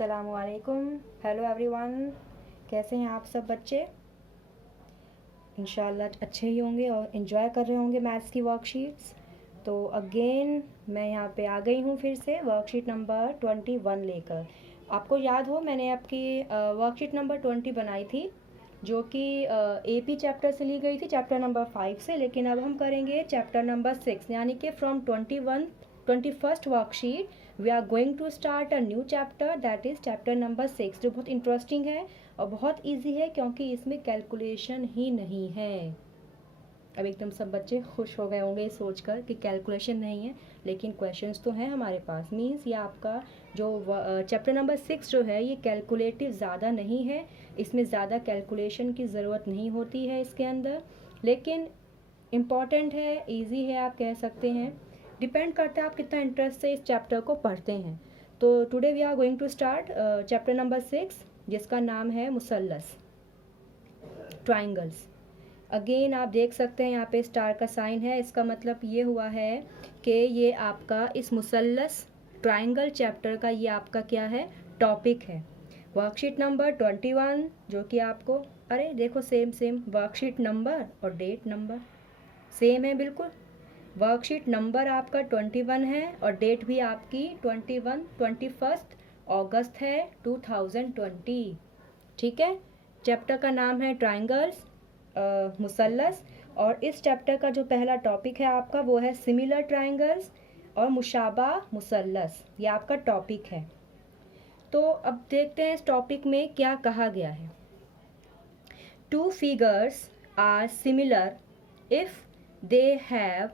अस्सलामुअलैकुम। Hello everyone, कैसे हैं आप सब बच्चे? इंशाल्लाह अच्छे ही होंगे और इन्जॉय कर रहे होंगे मैथ्स की वर्कशीट्स। तो अगेन मैं यहाँ पे आ गई हूँ फिर से वर्कशीट नंबर 21 लेकर। आपको याद हो मैंने आपकी वर्कशीट नंबर 20 बनाई थी जो कि एपी चैप्टर से ली गई थी, चैप्टर नंबर 5 से। लेकिन अब हम करेंगे चैप्टर नंबर 6, यानी कि from 21st worksheet we are going to start a new chapter, that is chapter number 6, जो बहुत इंटरेस्टिंग है और बहुत इजी है क्योंकि इसमें कैलकुलेशन ही नहीं है। अब एकदम सब बच्चे खुश हो गए होंगे सोचकर कि कैलकुलेशन नहीं है, लेकिन क्वेश्चंस तो हैं हमारे पास। मींस ये आपका जो चैप्टर नंबर 6 जो है ये कैलकुलेटिव ज़्यादा नहीं है, इसमें ज़्यादा कैलकुलेशन की ज़रूरत नहीं होती है इसके अंदर, लेकिन इम्पॉर्टेंट है, इजी है आप कह सकते हैं। डिपेंड करता है आप कितना इंटरेस्ट से इस चैप्टर को पढ़ते हैं। तो today we are going to start chapter number 6 जिसका नाम है मुसल्लस, ट्राइंगल्स। अगेन आप देख सकते हैं यहाँ पे स्टार का साइन है, इसका मतलब ये हुआ है कि ये आपका इस मुसल्लस ट्राइंगल चैप्टर का ये आपका क्या है, टॉपिक है। वर्कशीट नंबर 21 जो कि आपको, अरे देखो सेम वर्कशीट नंबर और डेट नंबर सेम है बिल्कुल। वर्कशीट नंबर आपका 21 है और डेट भी आपकी 21 अगस्त है 2020। ठीक है, चैप्टर का नाम है ट्राइंगल्स, मुसल्लस, और इस चैप्टर का जो पहला टॉपिक है आपका वो है सिमिलर ट्राइंगल्स और मुशाबा मुसल्लस, ये आपका टॉपिक है। तो अब देखते हैं इस टॉपिक में क्या कहा गया है। Two figures are similar if they have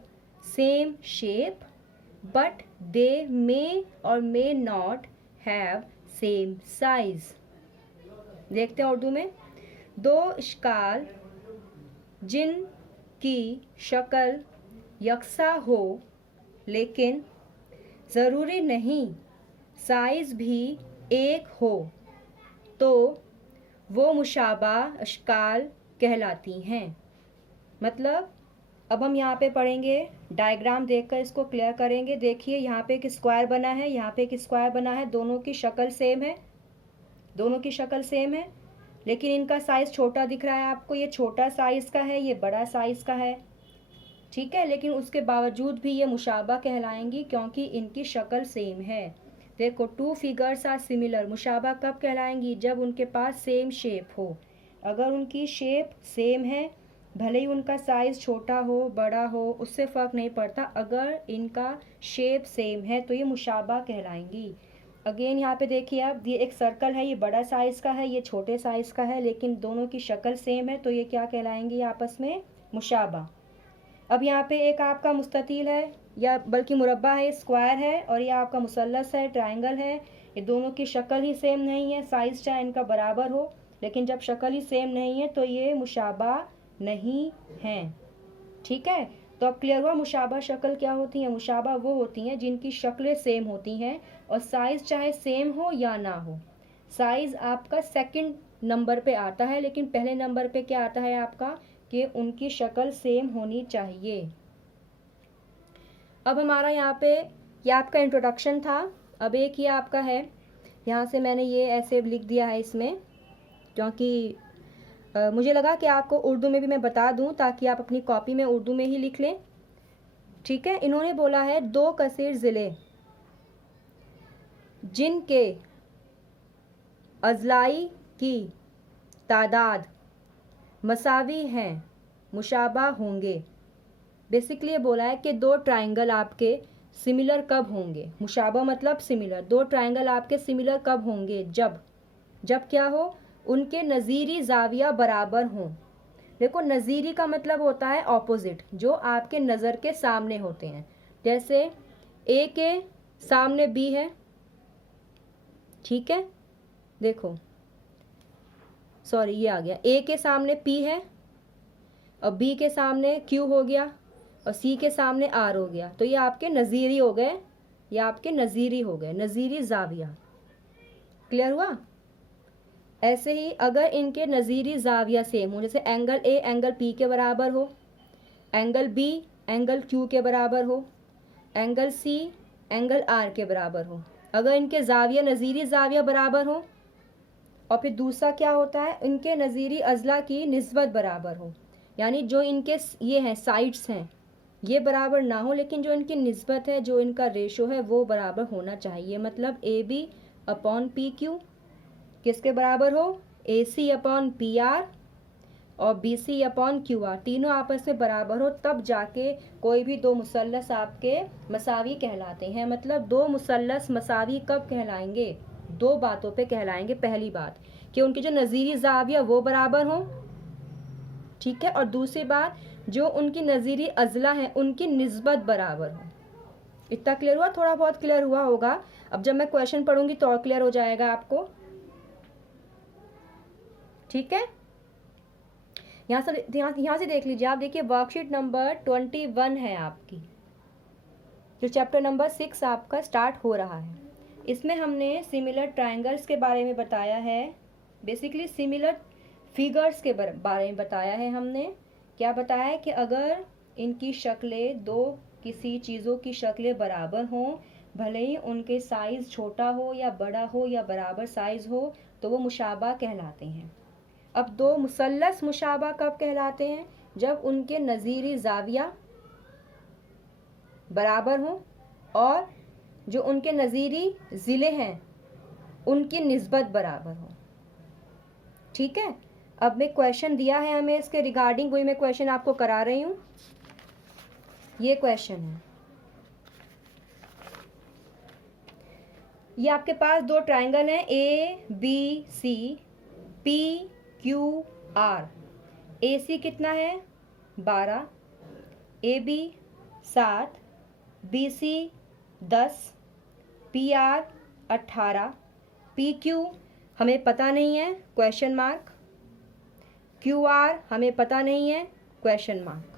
same shape but they may or may not have same size. देखते हैं उर्दू में। दो इश्काल जिनकी शक्ल यकसा हो लेकिन ज़रूरी नहीं साइज़ भी एक हो तो वो मुशाबा इश्काल कहलाती हैं। मतलब अब हम यहाँ पे पढ़ेंगे, डायग्राम देखकर इसको क्लियर करेंगे। देखिए यहाँ पे एक स्क्वायर बना है, यहाँ पे एक स्क्वायर बना है, दोनों की शक्ल सेम है, दोनों की शक्ल सेम है, लेकिन इनका साइज़ छोटा दिख रहा है आपको। ये छोटा साइज़ का है, ये बड़ा साइज़ का है, ठीक है, लेकिन उसके बावजूद भी ये मुशाबा कहलाएंगी क्योंकि इनकी शक्ल सेम है। देखो टू फिगर्स आर सिमिलर, मुशाबा कब कहलाएंगी, जब उनके पास सेम शेप हो। अगर उनकी शेप सेम है, भले ही उनका साइज़ छोटा हो बड़ा हो उससे फ़र्क नहीं पड़ता, अगर इनका शेप सेम है तो ये मुशाबा कहलाएंगी। अगेन यहाँ पे देखिए आप, ये एक सर्कल है, ये बड़ा साइज़ का है, ये छोटे साइज़ का है, लेकिन दोनों की शक्ल सेम है तो ये क्या कहलाएंगी आपस में, मुशाबा। अब यहाँ पे एक आपका मुस्ततील है या बल्कि मुरब्बा है, स्क्वायर है, और ये आपका मुसल्लस है, ट्रायंगल है। ये दोनों की शक्ल ही सेम नहीं है, साइज़ चाहे इनका बराबर हो, लेकिन जब शक्ल ही सेम नहीं है तो ये मुशाबा नहीं है। ठीक है, तो अब क्लियर हुआ मुशाबा शक्ल क्या होती है। मुशाबा वो होती हैं जिनकी शक्लें सेम होती हैं और साइज़ चाहे सेम हो या ना हो। साइज़ आपका सेकंड नंबर पे आता है, लेकिन पहले नंबर पे क्या आता है आपका, कि उनकी शक्ल सेम होनी चाहिए। अब हमारा यहाँ पे ये आपका इंट्रोडक्शन था। अब एक ये आपका है, यहाँ से मैंने ये ऐसे लिख दिया है इसमें क्योंकि मुझे लगा कि आपको उर्दू में भी मैं बता दूं ताकि आप अपनी कॉपी में उर्दू में ही लिख लें। ठीक है, इन्होंने बोला है दो कसीर ज़िले जिनके अजलाई की तादाद मसावी हैं मुशाबा होंगे। बेसिकली ये बोला है कि दो ट्रायंगल आपके सिमिलर कब होंगे, मुशाबा मतलब सिमिलर, दो ट्रायंगल आपके सिमिलर कब होंगे, जब क्या हो, उनके नज़ीरी जाविया बराबर हों। देखो नज़ीरी का मतलब होता है ऑपोजिट, जो आपके नज़र के सामने होते हैं। जैसे ए के सामने बी है, ठीक है, देखो सॉरी ये आ गया, ए के सामने पी है और बी के सामने क्यू हो गया और सी के सामने आर हो गया, तो ये आपके नज़ीरी हो गए, ये आपके नज़ीरी हो गए, नज़ीरी जाविया। क्लियर हुआ। ऐसे ही अगर इनके नज़ीरी जाविया सेम हो, जैसे एंगल ए एंगल पी के बराबर हो, एंगल बी एंगल क्यू के बराबर हो, एंगल सी एंगल आर के बराबर हो। अगर इनके जाविया नज़ीरी जाविया बराबर हो, और फिर दूसरा क्या होता है, इनके नज़ीरी अज़ला की निस्बत बराबर हो, यानी जो इनके ये हैं साइड्स हैं ये बराबर ना हो, लेकिन जो इनकी निस्बत है, जो इनका रेशो है वो बराबर होना चाहिए। मतलब A B upon P Q किसके बराबर हो, A C upon P R और B C upon Q R, तीनों आपस में बराबर हो, तब जाके कोई भी दो मुसल्लस आपके मसावी कहलाते हैं। मतलब दो मुसल्लस मसावी कब कहलाएंगे, दो बातों पे कहलाएंगे। पहली बात कि उनकी जो नज़ीरी ज़ाविया वो बराबर हो, ठीक है, और दूसरी बात जो उनकी नज़ीरी अज़ला है उनकी निस्बत बराबर हो। इतना क्लियर हुआ? थोड़ा बहुत क्लियर हुआ होगा। अब जब मैं क्वेश्चन पढ़ूंगी तो और क्लियर हो जाएगा आपको, ठीक है। यहाँ से देख लीजिए आप, देखिए वर्कशीट नंबर 21 है आपकी, जो चैप्टर नंबर 6 आपका स्टार्ट हो रहा है। इसमें हमने सिमिलर ट्रायंगल्स के बारे में बताया है, बेसिकली सिमिलर फिगर्स के बारे में बताया है। हमने क्या बताया है कि अगर इनकी शक्लें, दो किसी चीज़ों की शक्लें बराबर हों, भले ही उनके साइज़ छोटा हो या बड़ा हो या बराबर साइज़ हो, तो वो मुशाबा कहलाते हैं। अब दो मुसल्लस मुशाबा कब कहलाते हैं, जब उनके नज़ीरी ज़ाविया बराबर हों और जो उनके नज़ीरी ज़िले हैं उनकी निस्बत बराबर हो, ठीक है। अब मैं क्वेश्चन दिया है हमें इसके रिगार्डिंग, वही मैं क्वेश्चन आपको करा रही हूँ। ये क्वेश्चन है, ये आपके पास दो ट्रायंगल हैं A B C P Q R. A C कितना है 12, A B 7, B C 10, P R 18, P Q हमें पता नहीं है क्वेश्चन मार्क, क्यू आर हमें पता नहीं है क्वेश्चन मार्क।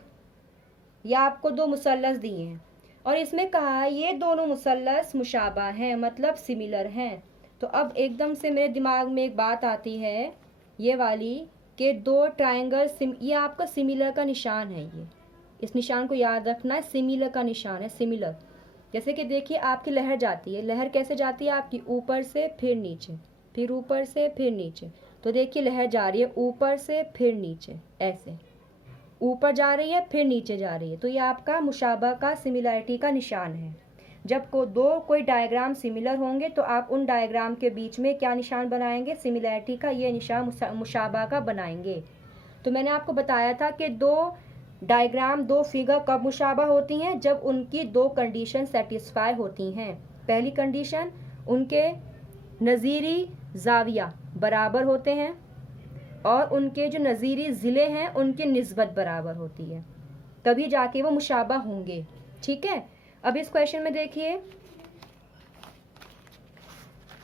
यह आपको दो मुसल्लस दिए हैं और इसमें कहा है ये दोनों मुसल्लस मुशाबा हैं, मतलब सिमिलर हैं। तो अब एकदम से मेरे दिमाग में एक बात आती है ये वाली कि दो ट्रायंगल ये आपका सिमिलर का निशान है, ये इस निशान को याद रखना है, सिमिलर का निशान है, सिमिलर। जैसे कि देखिए आपकी लहर जाती है, लहर कैसे जाती है आपकी, ऊपर से फिर नीचे, फिर ऊपर से फिर नीचे। तो देखिए लहर जा रही है ऊपर से फिर नीचे, ऐसे ऊपर जा रही है फिर नीचे जा रही है, तो ये आपका मुशाबा का सिमिलरिटी का निशान है। जब कोई डायग्राम सिमिलर होंगे तो आप उन डायग्राम के बीच में क्या निशान बनाएंगे, सिमिलरिटी का ये निशान मुशाबा का बनाएंगे। तो मैंने आपको बताया था कि दो डायग्राम, दो फिगर कब मुशाबा होती हैं, जब उनकी दो कंडीशन सेटिस्फाई होती हैं। पहली कंडीशन, उनके नज़ीरी ज़ाविया बराबर होते हैं और उनके जो नज़ीरी ज़िले हैं उनकी निस्बत बराबर होती है, तभी जाके वो मुशाबा होंगे, ठीक है। अब इस क्वेश्चन में देखिए,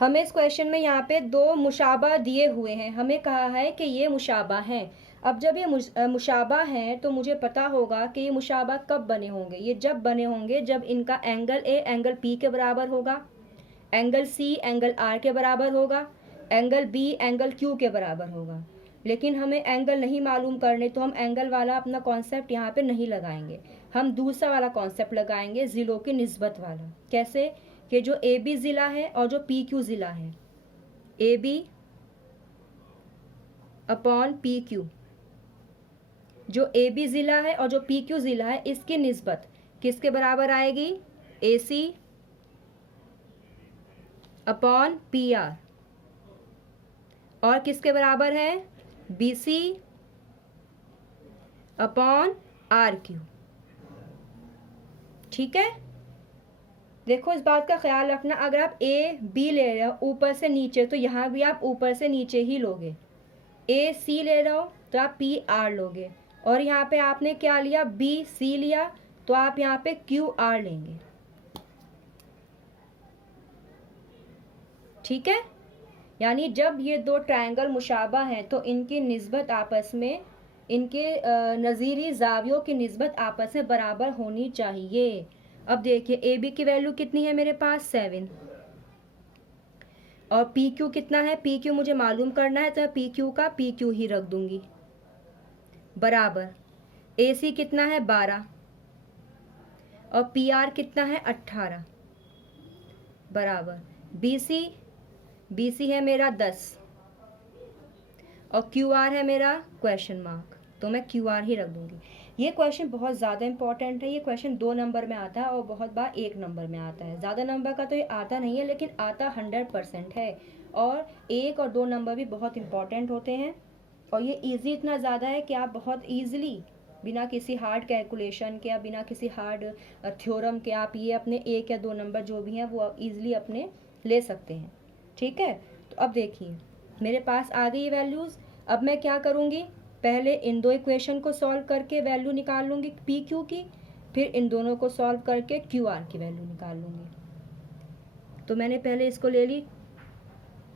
हमें इस क्वेश्चन में यहाँ पे दो मुशाबा दिए हुए हैं, हमें कहा है कि ये मुशाबा हैं। अब जब ये मुशाबा हैं तो मुझे पता होगा कि ये मुशाबा कब बने होंगे। ये जब बने होंगे जब इनका एंगल ए एंगल पी के बराबर होगा, एंगल सी एंगल आर के बराबर होगा, एंगल बी एंगल क्यू के बराबर होगा। लेकिन हमें एंगल नहीं मालूम करने, तो हम एंगल वाला अपना कॉन्सेप्ट यहाँ पे नहीं लगाएंगे, हम दूसरा वाला कॉन्सेप्ट लगाएंगे, ज़िलों की निस्बत वाला। कैसे कि जो ए बी ज़िला है और जो पी क्यू ज़िला है, A B upon P Q, जो ए बी ज़िला है और जो पी क्यू ज़िला है इसकी निस्बत किसके बराबर आएगी, A C upon P R, और किसके बराबर है, B C upon R Q, ठीक है। देखो इस बात का ख्याल रखना, अगर आप ए बी ले रहे हो ऊपर से नीचे तो यहाँ भी आप ऊपर से नीचे ही लोगे, ए सी ले रहे हो तो आप पी आर लोगे, और यहाँ पे आपने क्या लिया, बी सी लिया तो आप यहाँ पे क्यू आर लेंगे, ठीक है। यानी जब ये दो ट्रायंगल मुशाबा हैं तो इनकी निस्बत आपस में, इनके नज़ीरी ज़ावियों की निस्बत आपस में बराबर होनी चाहिए। अब देखिए ए बी की वैल्यू कितनी है मेरे पास 7, और पी क्यू कितना है, पी क्यू मुझे मालूम करना है तो पी क्यू का पी क्यू ही रख दूंगी, बराबर ए सी कितना है 12 और पी आर कितना है 18, बराबर BC है मेरा 10 और QR है मेरा क्वेश्चन मार्क, तो मैं QR ही रख दूंगी। ये क्वेश्चन बहुत ज़्यादा इंपॉर्टेंट है। ये क्वेश्चन 2 नंबर में आता है और बहुत बार 1 नंबर में आता है। ज़्यादा नंबर का तो ये आता नहीं है, लेकिन आता 100% है। और 1 और 2 नंबर भी बहुत इंपॉर्टेंट होते हैं। और ये इजी इतना ज़्यादा है कि आप बहुत ईजिली बिना किसी हार्ड कैलकुलेशन के या बिना किसी हार्ड थ्योरम के आप ये अपने 1 या 2 नंबर जो भी हैं वो ईजिली अपने ले सकते हैं। ठीक है, तो अब देखिए मेरे पास आ गई वैल्यूज़। अब मैं क्या करूँगी, पहले इन 2 इक्वेशन को सॉल्व करके वैल्यू निकाल लूँगी PQ की, फिर इन दोनों को सॉल्व करके QR की वैल्यू निकाल लूँगी। तो मैंने पहले इसको ले ली,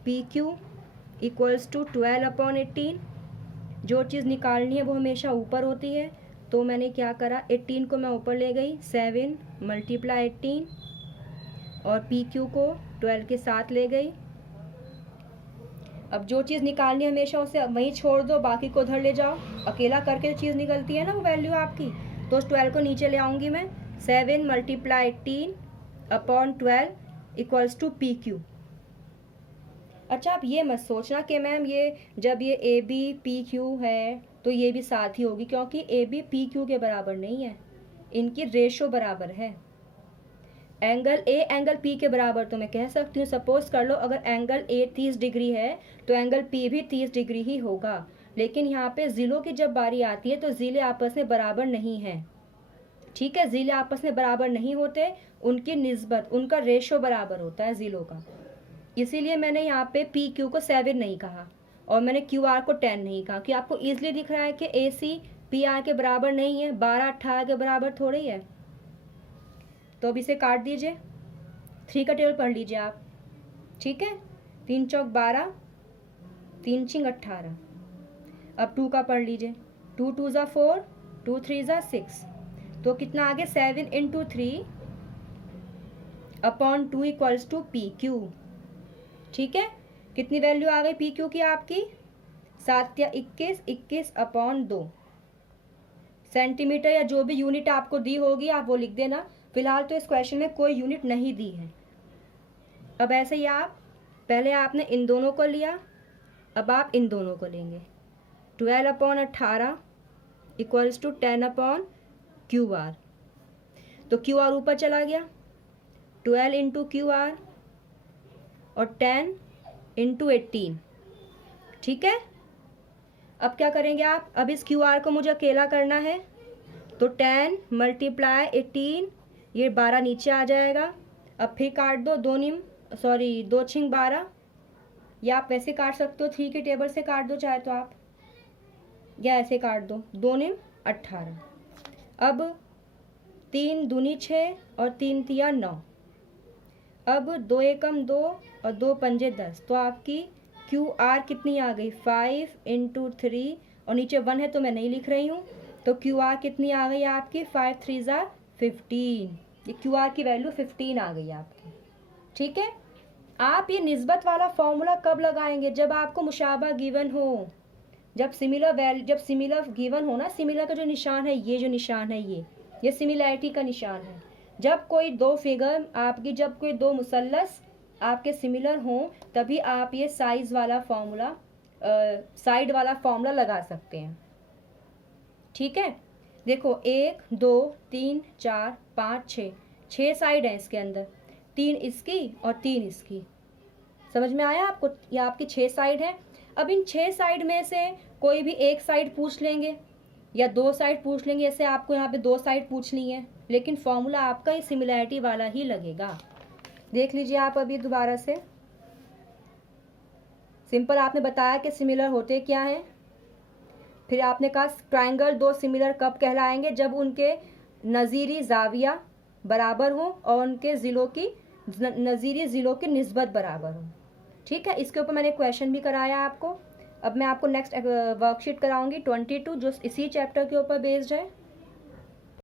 PQ इक्वल्स टू 12/18। जो चीज़ निकालनी है वो हमेशा ऊपर होती है, तो मैंने क्या करा, 18 को मैं ऊपर ले गई, 7 × 18 और PQ को 12 के साथ ले गई। अब जो चीज़ निकालनी है हमेशा उसे वहीं छोड़ दो, बाकी को उधर ले जाओ। अकेला करके जो चीज़ निकलती है ना वो वैल्यू आपकी, तो उस 12 को नीचे ले आऊँगी मैं। 7 × 18/12 इक्वल्स टू PQ। अच्छा, आप ये मत सोचना कि मैम ये जब ये AB PQ है तो ये भी साथ ही होगी, क्योंकि AB PQ के बराबर नहीं है, इनकी रेशो बराबर है। एंगल A एंगल P के बराबर तो मैं कह सकती हूँ। सपोज कर लो अगर एंगल A 30 डिग्री है तो एंगल P भी 30 डिग्री ही होगा, लेकिन यहाँ पे ज़िलों की जब बारी आती है तो ज़िले आपस में बराबर नहीं हैं। ठीक है, ज़िले आपस में बराबर नहीं होते, उनकी निस्बत, उनका रेशो बराबर होता है ज़िलों का। इसीलिए मैंने यहाँ पे PQ को 7 नहीं कहा और मैंने QR को 10 नहीं कहा, कि आपको ईजिली दिख रहा है कि AC PR के बराबर नहीं है, 12 18 के बराबर थोड़ी है। तो अब इसे काट दीजिए, 3 का टेबल पढ़ लीजिए आप। ठीक है, 3 चौक 12, 3 छिंग 18। अब 2 का पढ़ लीजिए, 2 2 ज़ा 4, 2 3 ज़ा 6। तो कितना आगे, 7 × 3/2 इक्वल्स टू PQ। ठीक है, कितनी वैल्यू आ गई PQ की आपकी, 7 या 21, 21/2 सेंटीमीटर, या जो भी यूनिट आपको दी होगी आप वो लिख देना। फिलहाल तो इस क्वेश्चन में कोई यूनिट नहीं दी है। अब ऐसे ही आप, पहले आपने इन दोनों को लिया, अब आप इन दोनों को लेंगे। 12/18 इक्वल्स टू 10/QR। तो QR ऊपर चला गया, 12 × QR और 10 × 18। ठीक है, अब क्या करेंगे आप, अब इस QR को मुझे अकेला करना है, तो 10 × 18, ये 12 नीचे आ जाएगा। अब फिर काट दो, 2 छिंग 12, या आप वैसे काट सकते हो, 3 के टेबल से काट दो चाहे तो आप, या ऐसे काट दो, 2 9 18। अब 3 दूनी 6 और 3 तिया 9। अब 2 एकम 2 और 2 पंजे 10। तो आपकी QR कितनी आ गई, 5 × 3 और नीचे 1 है तो मैं नहीं लिख रही हूँ। तो QR कितनी आ गई आपकी, 5 3 ज़ा 15। ये QR की वैल्यू 15 आ गई आपकी। ठीक है, आप ये निस्बत वाला फॉर्मूला कब लगाएंगे, जब आपको मुशाबा गिवन हो, जब सिमिलर गिवन हो ना। सिमिलर का जो निशान है, ये जो निशान है ये सिमिलैरिटी का निशान है। जब कोई 2 फिगर आपकी, जब कोई 2 मुसल्लस आपके सिमिलर हों, तभी आप ये साइड वाला फॉर्मूला लगा सकते हैं। ठीक है, देखो 1 2 3 4 5 6 साइड है इसके अंदर, 3 इसकी और 3 इसकी। समझ में आया आपको, ये आपकी 6 साइड है। अब इन 6 साइड में से कोई भी एक साइड पूछ लेंगे या 2 साइड पूछ लेंगे। जैसे आपको यहाँ पे 2 साइड पूछनी है, लेकिन फॉर्मूला आपका ये सिमिलैरिटी वाला ही लगेगा। देख लीजिए आप अभी दोबारा से। सिंपल आपने बताया कि सिमिलर होते क्या हैं, फिर आपने कहा ट्राइंगल 2 सिमिलर कब कहलाएंगे, जब उनके नज़ीरी जाविया बराबर हो और उनके नज़ीरी ज़िलों की निस्बत बराबर हो। ठीक है, इसके ऊपर मैंने क्वेश्चन भी कराया आपको। अब मैं आपको नेक्स्ट वर्कशीट कराऊंगी 22, जो इसी चैप्टर के ऊपर बेस्ड है।